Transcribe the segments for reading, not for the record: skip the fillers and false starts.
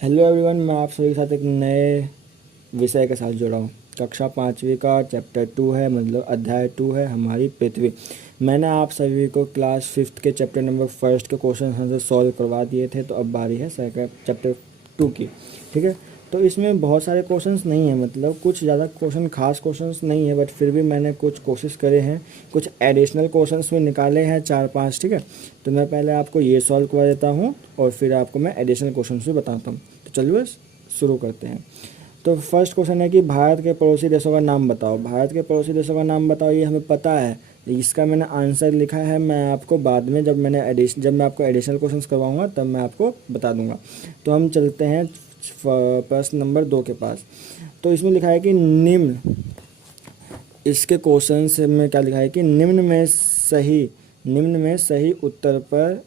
Hello everyone, मैं आप सभी के साथ एक नए विषय के साथ जुड़ा हूँ। कक्षा 5वीं का चैप्टर 2 है, मतलब अध्याय 2 है हमारी पृथ्वी। मैंने आप सभी को क्लास 5th के चैप्टर नंबर 1 के क्वेश्चन आंसर सॉल्व करवा दिए थे, तो अब बारी है सेकंड चैप्टर 2 की। ठीक है, तो इसमें बहुत सारे क्वेश्चंस नहीं है, मतलब कुछ ज़्यादा क्वेश्चन खास क्वेश्चंस नहीं है, बट फिर भी मैंने कुछ कोशिश करे हैं, कुछ एडिशनल क्वेश्चंस में निकाले हैं 4-5। ठीक है, तो मैं पहले आपको ये सॉल्व करवा देता हूँ और फिर आपको मैं एडिशनल क्वेश्चन भी बताता हूँ। तो चलिए शुरू करते हैं। तो फर्स्ट क्वेश्चन है कि भारत के पड़ोसी देशों का नाम बताओ। भारत के पड़ोसी देशों का नाम बताओ, ये हमें पता है, इसका मैंने आंसर लिखा है। मैं आपको बाद में जब मैं आपको एडिशनल क्वेश्चंस करवाऊंगा तब मैं आपको बता दूंगा। तो हम चलते हैं प्रश्न नंबर 2 के पास। तो इसमें लिखा है कि इसके क्वेश्चन में क्या लिखा है कि निम्न में सही उत्तर पर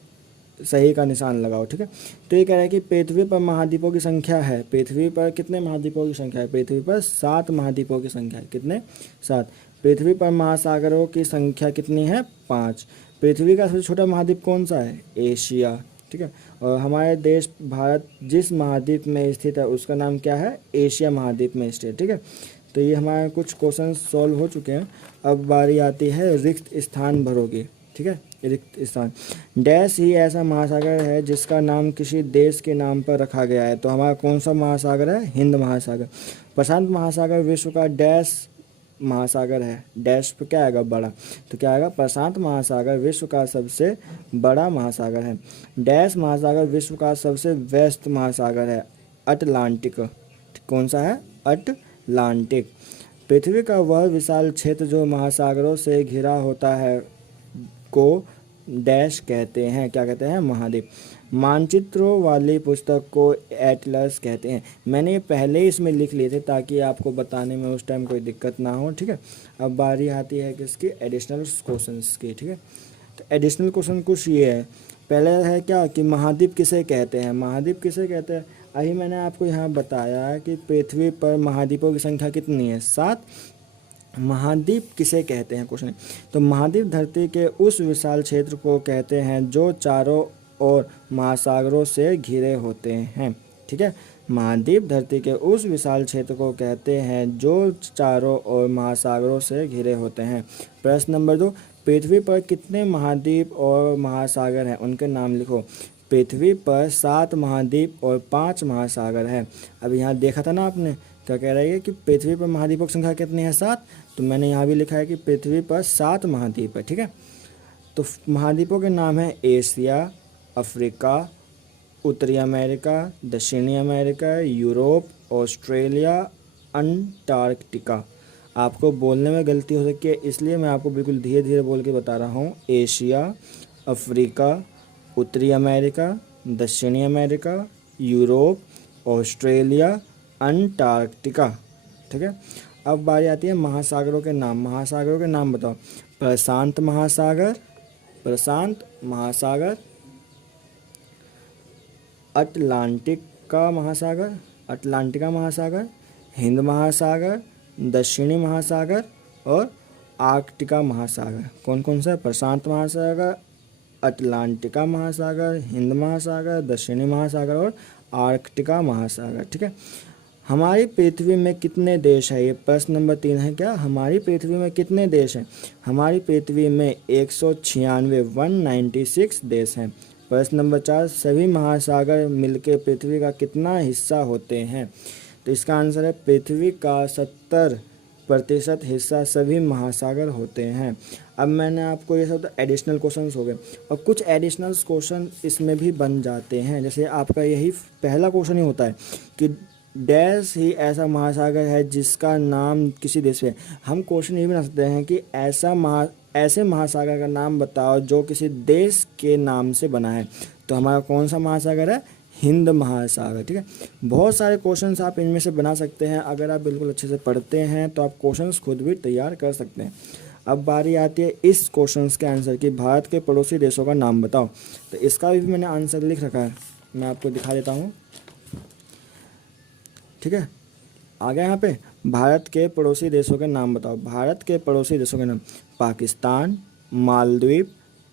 सही का निशान लगाओ। ठीक है, तो ये कह रहा है कि पृथ्वी पर महाद्वीपों की संख्या है। पृथ्वी पर कितने महाद्वीपों की संख्या है? पृथ्वी पर 7 महाद्वीपों की संख्या है। कितने? 7। पृथ्वी पर महासागरों की संख्या कितनी है? 5। पृथ्वी का सबसे छोटा महाद्वीप कौन सा है? एशिया। ठीक है, और हमारे देश भारत जिस महाद्वीप में स्थित है उसका नाम क्या है? एशिया महाद्वीप में स्थित। ठीक है, तो ये हमारे कुछ क्वेश्चन सॉल्व हो चुके हैं। अब बारी आती है रिक्त स्थान भरो की। ठीक है, रिक्त स्थान। डैश ही ऐसा महासागर है जिसका नाम किसी देश के नाम पर रखा गया है। तो हमारा कौन सा महासागर है? हिंद महासागर। प्रशांत महासागर विश्व का डैश महासागर है। डैश पे क्या आएगा? बड़ा। तो क्या आएगा? प्रशांत महासागर विश्व का सबसे बड़ा महासागर है। डैश महासागर विश्व का सबसे व्यस्त महासागर है। अटलांटिक। कौन सा है? अटलांटिक। पृथ्वी का वह विशाल क्षेत्र जो महासागरों से घिरा होता है को डैश कहते हैं। क्या कहते हैं? महाद्वीप। मानचित्रों वाली पुस्तक को एटलस कहते हैं। मैंने ये पहले ही इसमें लिख लिए थे ताकि आपको बताने में उस टाइम कोई दिक्कत ना हो। ठीक है, अब बारी आती है किसकी? एडिशनल क्वेश्चंस की। ठीक है, तो एडिशनल क्वेश्चन कुछ ये है। पहले है क्या कि महाद्वीप किसे कहते हैं? महाद्वीप किसे कहते हैं? अभी मैंने आपको यहाँ बताया कि पृथ्वी पर महाद्वीपों की संख्या कितनी है? 7। महाद्वीप किसे कहते हैं? क्वेश्चन। तो महाद्वीप धरती के उस विशाल क्षेत्र को कहते हैं जो चारों ओर महासागरों से घिरे होते हैं। ठीक है, महाद्वीप धरती के उस विशाल क्षेत्र को कहते हैं जो चारों ओर महासागरों से घिरे होते हैं। प्रश्न नंबर 2, पृथ्वी पर कितने महाद्वीप और महासागर हैं? उनके नाम लिखो। पृथ्वी पर 7 महाद्वीप और 5 महासागर हैं। अब यहाँ देखा था ना आपने, क्या कह रही है कि पृथ्वी पर महाद्वीपों की संख्या कितनी है? 7। तो मैंने यहाँ भी लिखा है कि पृथ्वी पर 7 महाद्वीप है। ठीक है, तो महाद्वीपों के नाम है एशिया, अफ्रीका, उत्तरी अमेरिका, दक्षिणी अमेरिका, यूरोप, ऑस्ट्रेलिया, अंटार्कटिका। आपको बोलने में गलती हो सकती है, इसलिए मैं आपको बिल्कुल धीरे धीरे बोल के बता रहा हूँ। एशिया, अफ्रीका, उत्तरी अमेरिका, दक्षिणी अमेरिका, यूरोप, ऑस्ट्रेलिया, अंटार्कटिका। ठीक है, अब बारी आती है महासागरों के नाम। महासागरों के नाम बताओ। प्रशांत महासागर, प्रशांत महासागर, अटलांटिका महासागर, अटलांटिका महासागर, हिंद महासागर, दक्षिणी महासागर और आर्कटिका महासागर। कौन कौन सा? प्रशांत महासागर, अटलांटिका महासागर, हिंद महासागर, दक्षिणी महासागर और आर्कटिका महासागर। ठीक है, हमारी पृथ्वी में कितने देश हैं? ये प्रश्न नंबर 3 है। क्या हमारी पृथ्वी में कितने देश हैं? हमारी पृथ्वी में 196 देश हैं। प्रश्न नंबर 4, सभी महासागर मिलकर पृथ्वी का कितना हिस्सा होते हैं? तो इसका आंसर है पृथ्वी का 70% हिस्सा सभी महासागर होते हैं। अब मैंने आपको ये सब तो एडिशनल क्वेश्चंस हो गए, और कुछ एडिशनल क्वेश्चन इसमें भी बन जाते हैं। जैसे आपका यही पहला क्वेश्चन ही होता है कि डैश ही ऐसा महासागर है जिसका नाम किसी देश पे। हम क्वेश्चन ये बना सकते हैं कि ऐसे महासागर का नाम बताओ जो किसी देश के नाम से बना है। तो हमारा कौन सा महासागर है? हिंद महासागर। ठीक है, बहुत सारे क्वेश्चंस आप इनमें से बना सकते हैं। अगर आप बिल्कुल अच्छे से पढ़ते हैं तो आप क्वेश्चंस खुद भी तैयार कर सकते हैं। अब बारी आती है इस क्वेश्चंस के आंसर की। भारत के पड़ोसी देशों का नाम बताओ। तो इसका भी मैंने आंसर लिख रखा है, मैं आपको दिखा देता हूँ। ठीक है, आ गया यहाँ पे। भारत के पड़ोसी देशों के नाम बताओ। भारत के पड़ोसी देशों के नाम: पाकिस्तान, मालदीव,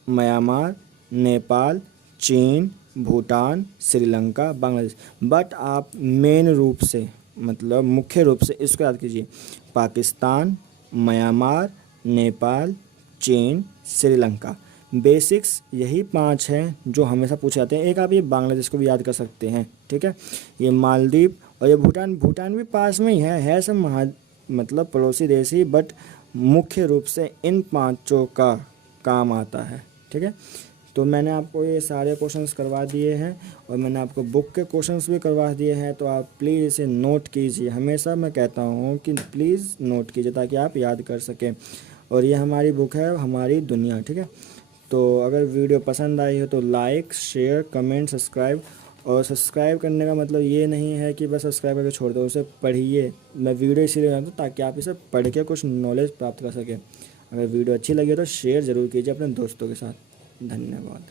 म्यांमार, नेपाल, चीन, भूटान, श्रीलंका, बांग्लादेश। बट आप मेन रूप से मतलब मुख्य रूप से इसको याद कीजिए, पाकिस्तान, म्यांमार, नेपाल, चीन, श्रीलंका। बेसिक्स यही 5 हैं जो हमेशा पूछे जाते हैं। एक आप ये बांग्लादेश को भी याद कर सकते हैं, ठीक है। ये मालदीव और ये भूटान, भूटान भी पास में ही है सब मतलब पड़ोसी देश ही, बट मुख्य रूप से इन 5 का काम आता है, ठीक है। तो मैंने आपको ये सारे क्वेश्चंस करवा दिए हैं और मैंने आपको बुक के क्वेश्चंस भी करवा दिए हैं, तो आप प्लीज़ इसे नोट कीजिए। हमेशा मैं कहता हूँ कि प्लीज़ नोट कीजिए ताकि आप याद कर सकें। और ये हमारी बुक है हमारी दुनिया, ठीक है। तो अगर वीडियो पसंद आई हो तो लाइक, शेयर, कमेंट, सब्सक्राइब। और सब्सक्राइब करने का मतलब ये नहीं है कि बस सब्सक्राइब करके छोड़ दो, उसे पढ़िए। मैं वीडियो इसीलिए बनाता हूँ ताकि आप इसे पढ़ के कुछ नॉलेज प्राप्त कर सकें। अगर वीडियो अच्छी लगी हो तो शेयर ज़रूर कीजिए अपने दोस्तों के साथ। धन्यवाद।